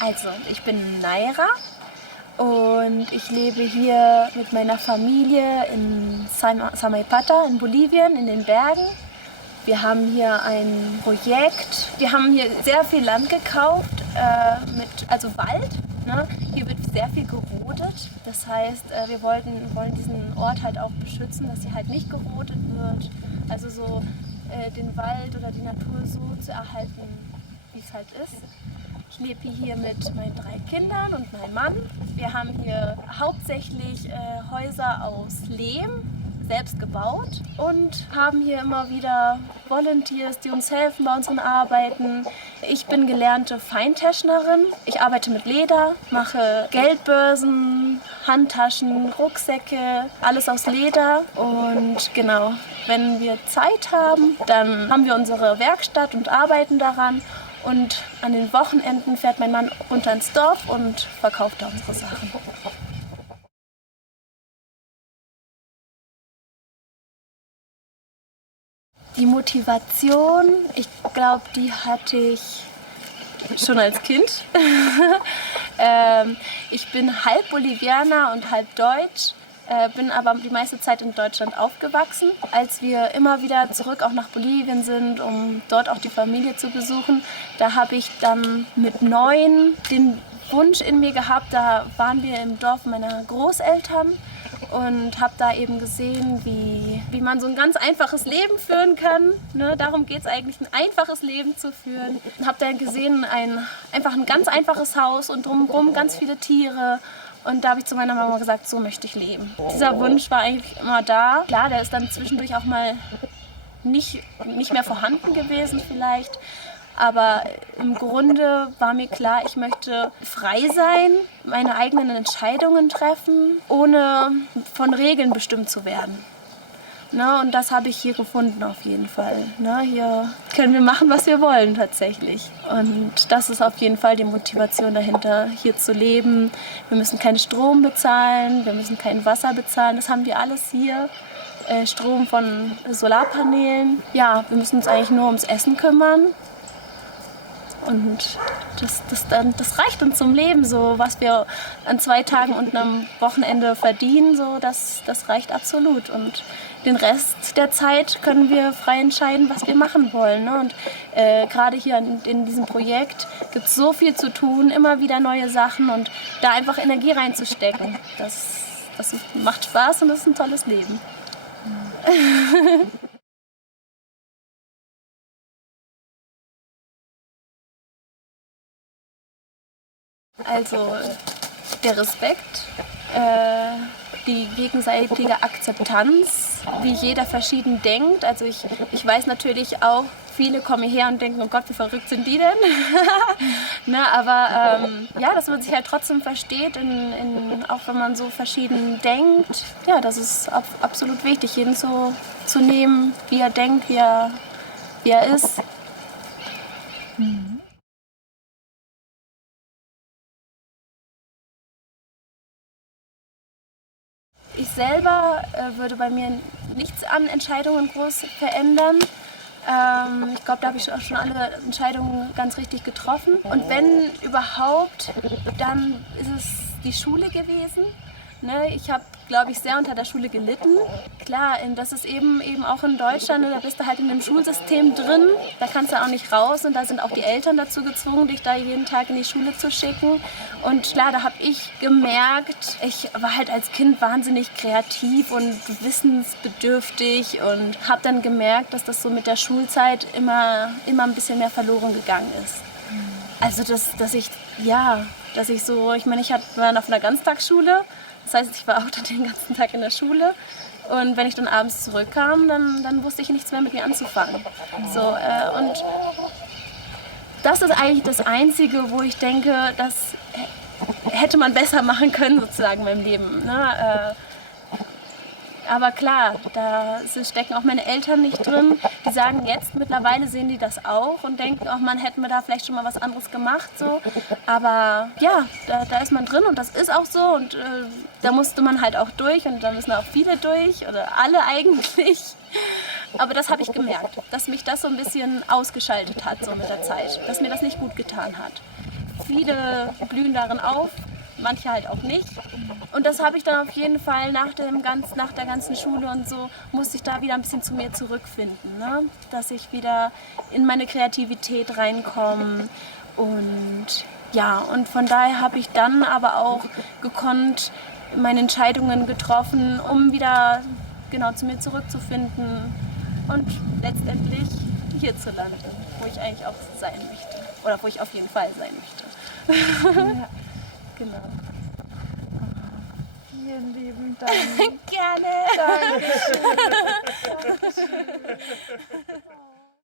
Also, ich bin Naira und ich lebe hier mit meiner Familie in Samaipata in Bolivien, in den Bergen. Wir haben hier ein Projekt. Wir haben hier sehr viel Land gekauft, also Wald. Ne? Hier wird sehr viel gerodet. Das heißt, wir wollen diesen Ort halt auch beschützen, dass hier halt nicht gerodet wird. Also so den Wald oder die Natur so zu erhalten, wie es halt ist. Ich lebe hier mit meinen 3 Kindern und meinem Mann. Wir haben hier hauptsächlich Häuser aus Lehm, selbst gebaut, und haben hier immer wieder Volunteers, die uns helfen bei unseren Arbeiten. Ich bin gelernte Feintäschnerin. Ich arbeite mit Leder, mache Geldbörsen, Handtaschen, Rucksäcke, alles aus Leder. Und genau, wenn wir Zeit haben, dann haben wir unsere Werkstatt und arbeiten daran. Und an den Wochenenden fährt mein Mann runter ins Dorf und verkauft da unsere Sachen. Die Motivation, ich glaube, die hatte ich schon als Kind. Ich bin halb Bolivianer und halb Deutsch, bin aber die meiste Zeit in Deutschland aufgewachsen. Als wir immer wieder zurück auch nach Bolivien sind, um dort auch die Familie zu besuchen, da habe ich dann mit 9 den Wunsch in mir gehabt, da waren wir im Dorf meiner Großeltern und habe da eben gesehen, wie man so ein ganz einfaches Leben führen kann. Ne? Darum geht es eigentlich, ein einfaches Leben zu führen. Habe dann gesehen, einfach ein ganz einfaches Haus und drumherum ganz viele Tiere. Und da habe ich zu meiner Mama gesagt, so möchte ich leben. Dieser Wunsch war eigentlich immer da. Klar, der ist dann zwischendurch auch mal nicht mehr vorhanden gewesen vielleicht. Aber im Grunde war mir klar, ich möchte frei sein, meine eigenen Entscheidungen treffen, ohne von Regeln bestimmt zu werden. Ne, und das habe ich hier gefunden auf jeden Fall. Ne, hier können wir machen, was wir wollen tatsächlich. Und das ist auf jeden Fall die Motivation dahinter, hier zu leben. Wir müssen keinen Strom bezahlen, wir müssen kein Wasser bezahlen, das haben wir alles hier. Strom von Solarpanelen. Ja, wir müssen uns eigentlich nur ums Essen kümmern. Und das reicht uns zum Leben, so was wir an 2 Tagen und am Wochenende verdienen, so das reicht absolut. Und den Rest der Zeit können wir frei entscheiden, was wir machen wollen. Ne? Und gerade hier in diesem Projekt gibt es so viel zu tun, immer wieder neue Sachen und da einfach Energie reinzustecken. Das macht Spaß und das ist ein tolles Leben. Also der Respekt, die gegenseitige Akzeptanz, wie jeder verschieden denkt. Also ich weiß natürlich auch, viele kommen hierher und denken, oh Gott, wie verrückt sind die denn? Ne, aber ja, dass man sich halt trotzdem versteht, auch wenn man so verschieden denkt. Ja, das ist absolut wichtig, jeden so zu nehmen, wie er denkt, wie er ist. Ich selber würde bei mir nichts an Entscheidungen groß verändern. Ich glaube, da habe ich auch schon alle Entscheidungen ganz richtig getroffen. Und wenn überhaupt, dann ist es die Schule gewesen. Ne? Ich habe, glaube ich, sehr unter der Schule gelitten. Klar, das ist eben auch in Deutschland, da bist du halt in dem Schulsystem drin, da kannst du auch nicht raus und da sind auch die Eltern dazu gezwungen, dich da jeden Tag in die Schule zu schicken. Und klar, da habe ich gemerkt, ich war halt als Kind wahnsinnig kreativ und wissensbedürftig und habe dann gemerkt, dass das so mit der Schulzeit immer ein bisschen mehr verloren gegangen ist. Also, ich meine, ich war auf einer Ganztagsschule. Das heißt, ich war auch dann den ganzen Tag in der Schule. Und wenn ich dann abends zurückkam, dann wusste ich nichts mehr mit mir anzufangen. Und das ist eigentlich das Einzige, wo ich denke, das hätte man besser machen können, sozusagen, beim Leben. Ne? Aber klar, da stecken auch meine Eltern nicht drin. Die sagen jetzt, mittlerweile sehen die das auch und denken, auch man hätten wir da vielleicht schon mal was anderes gemacht. So. Aber ja, da ist man drin und das ist auch so. Und da musste man halt auch durch und da müssen auch viele durch oder alle eigentlich. Aber das habe ich gemerkt, dass mich das so ein bisschen ausgeschaltet hat so mit der Zeit, dass mir das nicht gut getan hat. Viele blühen darin auf, manche halt auch nicht. Und das habe ich dann auf jeden Fall nach der ganzen Schule und so, musste ich da wieder ein bisschen zu mir zurückfinden. Ne? Dass ich wieder in meine Kreativität reinkomme. Und ja, und von daher habe ich dann aber auch gekonnt meine Entscheidungen getroffen, um wieder genau zu mir zurückzufinden und letztendlich hier zu landen, wo ich eigentlich auch sein möchte. Oder wo ich auf jeden Fall sein möchte. Ja. Genau. Vielen lieben Dank. Gerne. Dankeschön. Dankeschön.